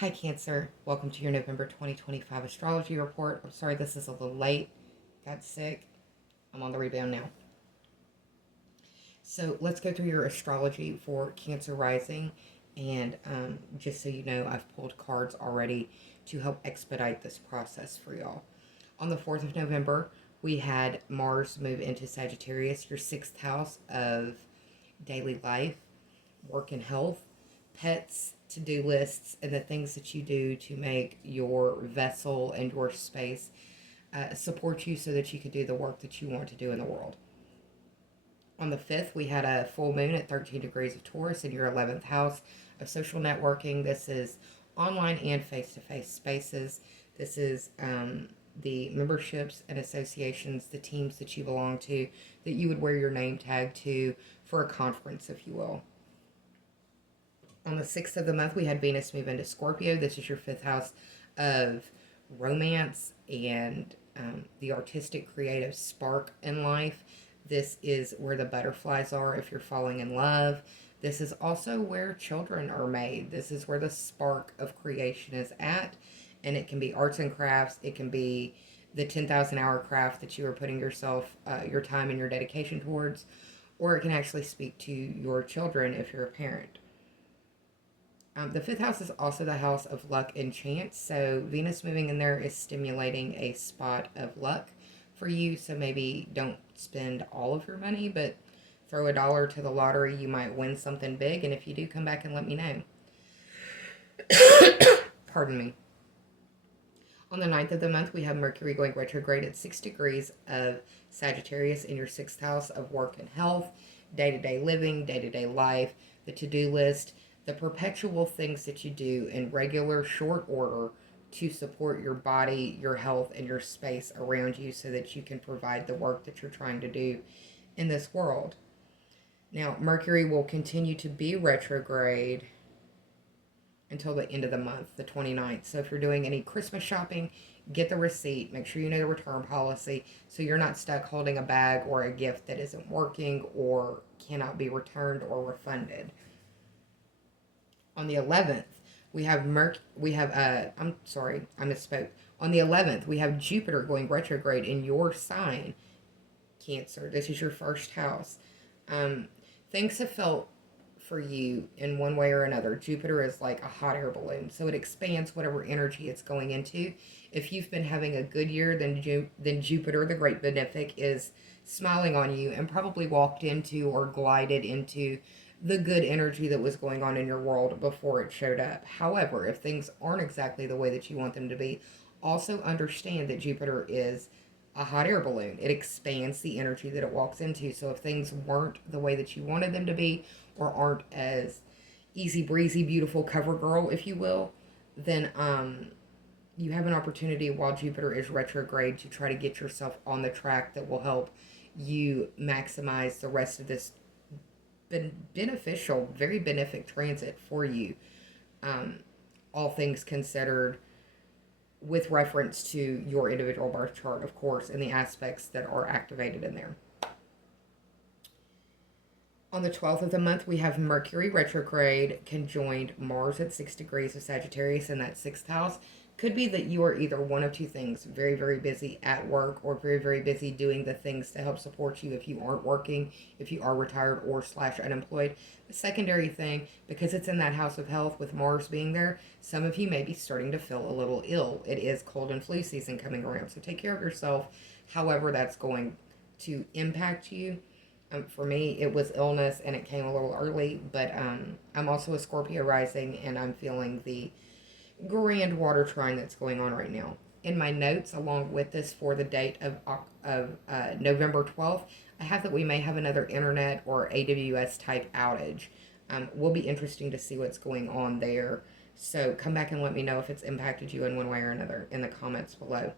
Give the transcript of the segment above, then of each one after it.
Hi, Cancer. Welcome to your November 2025 astrology report. I'm sorry this is a little late. Got sick. I'm on the rebound now. So let's go through your astrology for Cancer rising. And just so you know, I've pulled cards already to help expedite this process for y'all. On the 4th of November, we had Mars move into Sagittarius, your sixth house of daily life, work and health, pets, to do lists, and the things that you do to make your vessel and your space support you so that you can do the work that you want to do in the world. On the 5th, we had a full moon at 13 degrees of Taurus in your 11th house of social networking. This is online and face to face spaces. This is the memberships and associations, the teams that you belong to, that you would wear your name tag to for a conference, if you will. On the 6th of the month, we had Venus move into Scorpio. This is your fifth house of romance and the artistic, creative spark in life. This is where the butterflies are if you're falling in love. This is also where children are made. This is where the spark of creation is at. And it can be arts and crafts. It can be the 10,000 hour craft that you are putting yourself, your time and your dedication towards. Or it can actually speak to your children if you're a parent. The fifth house is also the house of luck and chance. So Venus moving in there is stimulating a spot of luck for you. So maybe don't spend all of your money, but throw a dollar to the lottery. You might win something big. And if you do, come back and let me know. Pardon me. On the 9th of the month, we have Mercury going retrograde at 6 degrees of Sagittarius in your sixth house of work and health, day to day living, day to day life, the to do list, the perpetual things that you do in regular short order to support your body, your health, and your space around you so that you can provide the work that you're trying to do in this world. Now, Mercury will continue to be retrograde until the end of the month, the 29th. So if you're doing any Christmas shopping, get the receipt. Make sure you know the return policy so you're not stuck holding a bag or a gift that isn't working or cannot be returned or refunded. On the 11th, we have I'm sorry, I misspoke. On the 11th, we have Jupiter going retrograde in your sign, Cancer. This is your first house. Things have felt for you in one way or another. Jupiter is like a hot air balloon, so it expands whatever energy it's going into. If you've been having a good year, then Jupiter, the great benefic, is smiling on you and probably walked into or glided into the good energy that was going on in your world before it showed up. However, if things aren't exactly the way that you want them to be, also understand that Jupiter is a hot air balloon. It expands the energy that it walks into. So if things weren't the way that you wanted them to be or aren't as easy breezy, beautiful cover girl, if you will, then you have an opportunity while Jupiter is retrograde to try to get yourself on the track that will help you maximize the rest of this beneficial, very benefic transit for you. Um, all things considered, with reference to your individual birth chart, of course, and the aspects that are activated in there. On the 12th of the month, we have Mercury retrograde conjoined Mars at 6 degrees of Sagittarius in that sixth house. Could be that you are either one of two things: very, very busy at work, or very, very busy doing the things to help support you if you aren't working, if you are retired or slash unemployed. The secondary thing, because it's in that house of health with Mars being there, some of you may be starting to feel a little ill. It is cold and flu season coming around, so take care of yourself, however that's going to impact you. For me, it was illness and it came a little early, but I'm also a Scorpio rising and I'm feeling the grand water trine that's going on right now. In my notes, along with this for the date of November 12th, I have that we may have another internet or AWS type outage. Will be interesting to see what's going on there. So come back and let me know if it's impacted you in one way or another in the comments below.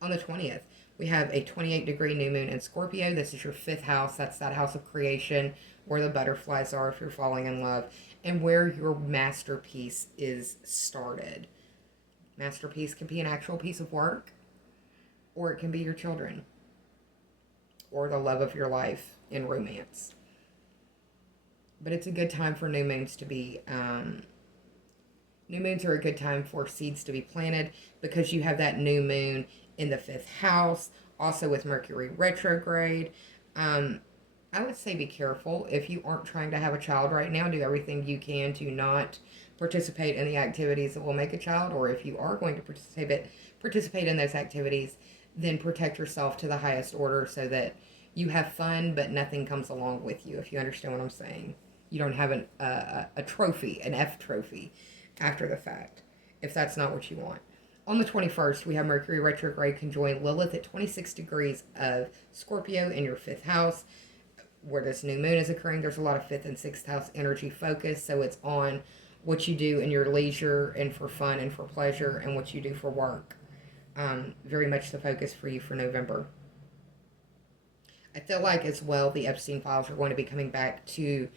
On the 20th, we have a 28-degree new moon in Scorpio. This is your fifth house. That's that house of creation where the butterflies are if you're falling in love and where your masterpiece is started. Masterpiece can be an actual piece of work, or it can be your children, or the love of your life in romance. But it's a good time for new moons to be New moons are a good time for seeds to be planted because you have that new moon in the fifth house, also with Mercury retrograde. Um, I would say be careful if you aren't trying to have a child right now. Do everything you can to not participate in the activities that will make a child, or if you are going to participate in those activities, then protect yourself to the highest order so that you have fun, but nothing comes along with you. If you understand what I'm saying, you don't have a trophy, an F trophy, after the fact, if that's not what you want. On the 21st, we have Mercury retrograde conjoin Lilith at 26 degrees of Scorpio in your fifth house, where this new moon is occurring. There's a lot of fifth and sixth house energy focus, so it's on what you do in your leisure and for fun and for pleasure and what you do for work. Very much the focus for you for November. I feel like as well the Epstein files are going to be coming back to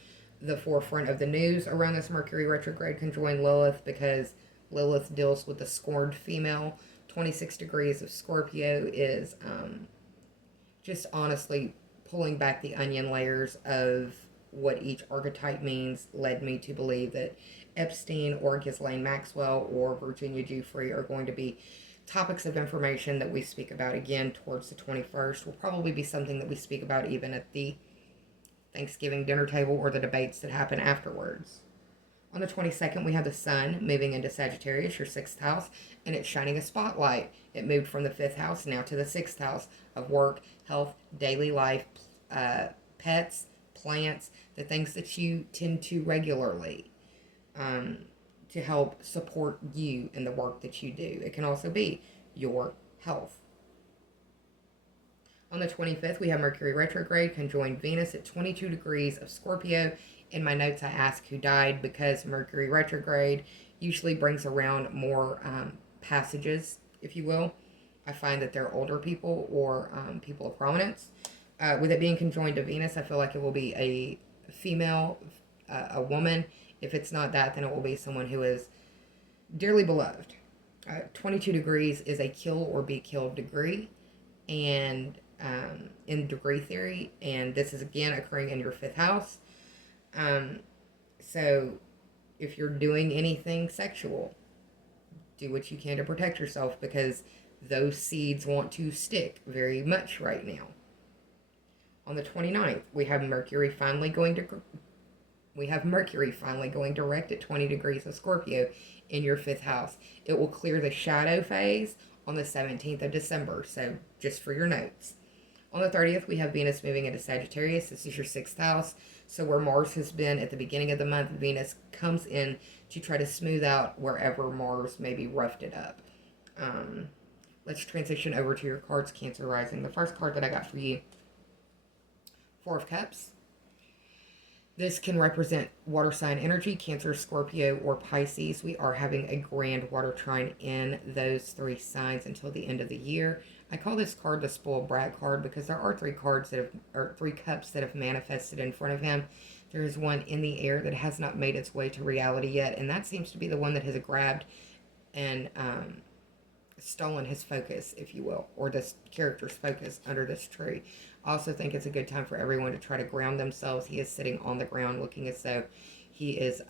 the forefront of the news around this Mercury retrograde conjoined Lilith, because Lilith deals with the scorned female. 26 degrees of Scorpio is just honestly pulling back the onion layers of what each archetype means, led me to believe that Epstein or Ghislaine Maxwell or Virginia Giuffre are going to be topics of information that we speak about again towards the 21st. Will probably be something that we speak about even at the Thanksgiving dinner table or the debates that happen afterwards. On the 22nd, we have the sun moving into Sagittarius, your sixth house, and it's shining a spotlight. It moved from the fifth house now to the sixth house of work, health, daily life, pets, plants, the things that you tend to regularly to help support you in the work that you do. It can also be your health. On the 25th, we have Mercury retrograde conjoined Venus at 22 degrees of Scorpio. In my notes, I ask who died because Mercury retrograde usually brings around more passages, if you will. I find that they're older people or people of prominence. With it being conjoined to Venus, I feel like it will be a female, a woman. If it's not that, then it will be someone who is dearly beloved. 22 degrees is a kill or be killed degree, and in degree theory, and this is again occurring in your fifth house. So if you're doing anything sexual, do what you can to protect yourself, because those seeds want to stick very much right now. On the 29th, we have Mercury finally going direct at 20 degrees of Scorpio in your fifth house. It will clear the shadow phase on the 17th of December, so just for your notes. On the 30th, we have Venus moving into Sagittarius. This is your sixth house. So where Mars has been at the beginning of the month, Venus comes in to try to smooth out wherever Mars maybe roughed it up. Let's transition over to your cards, Cancer Rising. The first card that I got for you, Four of Cups. This can represent water sign energy, Cancer, Scorpio, or Pisces. We are having a grand water trine in those three signs until the end of the year. I call this card the spoiled brat card because there are three cups that have manifested in front of him. There is one in the air that has not made its way to reality yet, and that seems to be the one that has grabbed and stolen his focus, if you will, or this character's focus under this tree. I also think it's a good time for everyone to try to ground themselves. He is sitting on the ground looking as though he is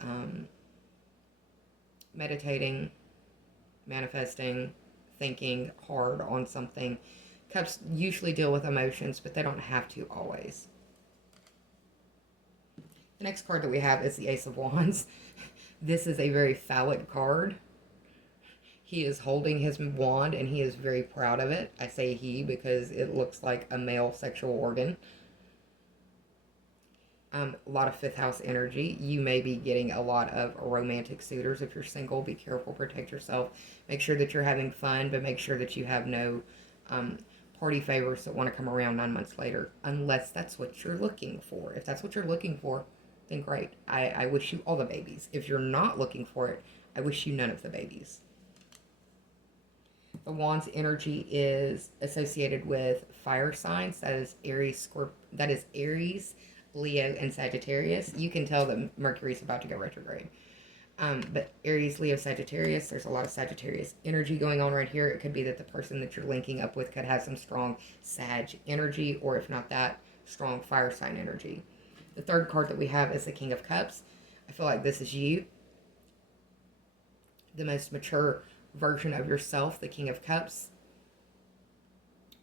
meditating, manifesting, thinking hard on something. Cups usually deal with emotions, but they don't have to always. The next card that we have is the Ace of Wands. This is a very phallic card. He is holding his wand and he is very proud of it. I say he because it looks like a male sexual organ. A lot of fifth house energy. You may be getting a lot of romantic suitors. If you're single, be careful, protect yourself. Make sure that you're having fun, but make sure that you have no party favors that want to come around 9 months later, unless that's what you're looking for. If that's what you're looking for, then great. I wish you all the babies. If you're not looking for it, I wish you none of the babies. The Wand's energy is associated with fire signs. That is Aries, Leo, and Sagittarius. You can tell that Mercury's about to go retrograde. But Aries, Leo, Sagittarius, there's a lot of Sagittarius energy going on right here. It could be that the person that you're linking up with could have some strong Sag energy, or if not that, strong fire sign energy. The third card that we have is the King of Cups. I feel like this is you. the most mature version of yourself, the King of Cups,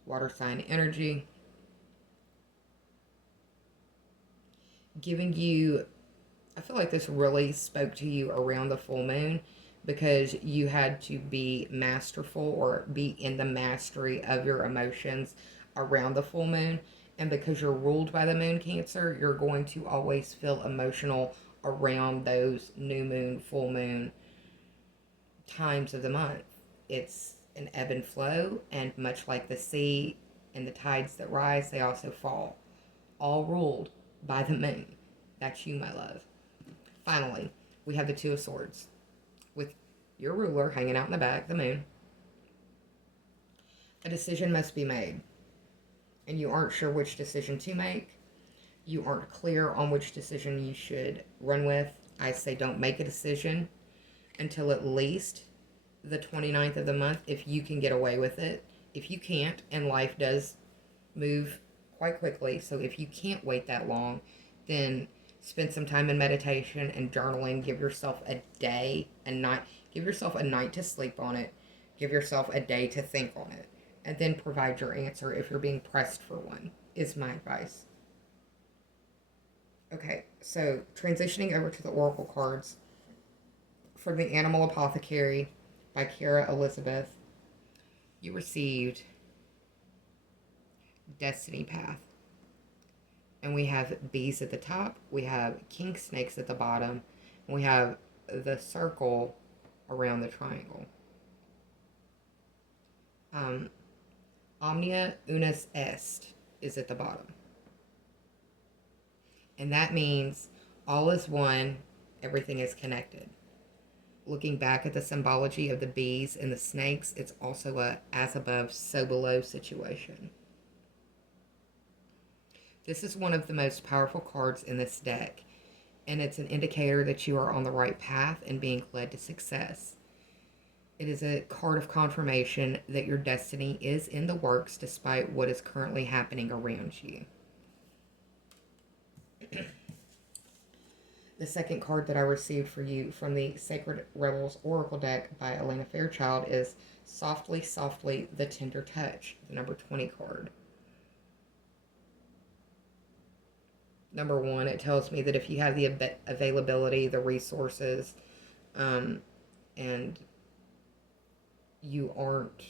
water sign energy, giving you, I feel like this really spoke to you around the full moon because you had to be masterful or be in the mastery of your emotions around the full moon. And because you're ruled by the moon, Cancer, you're going to always feel emotional around those new moon, full moon times of the month. It's an ebb and flow, and much like the sea and the tides that rise, they also fall. All ruled by the moon. That's you, my love. Finally, we have the Two of Swords with your ruler hanging out in the back, the moon. A decision must be made, and you aren't sure which decision to make. You aren't clear on which decision you should run with. I say don't make a decision until at least the 29th of the month if you can get away with it. If you can't, and life does move quite quickly, so if you can't wait that long, then spend some time in meditation and journaling. Give yourself a day and night. Give yourself a night to sleep on it. Give yourself a day to think on it. And then provide your answer if you're being pressed for one, is my advice. Okay, so transitioning over to the Oracle cards from the Animal Apothecary by Kara Elizabeth, you received Destiny Path. And we have bees at the top, we have king snakes at the bottom, and we have the circle around the triangle. Omnia Unis Est is at the bottom. And that means all is one, everything is connected. Looking back at the symbology of the bees and the snakes, it's also a as above, so below situation. This is one of the most powerful cards in this deck, and it's an indicator that you are on the right path and being led to success. It is a card of confirmation that your destiny is in the works despite what is currently happening around you. The second card that I received for you from the Sacred Rebels Oracle deck by Elena Fairchild is Softly, Softly, the Tender Touch, the number 20 card. Number one, it tells me that if you have the availability, the resources, and you aren't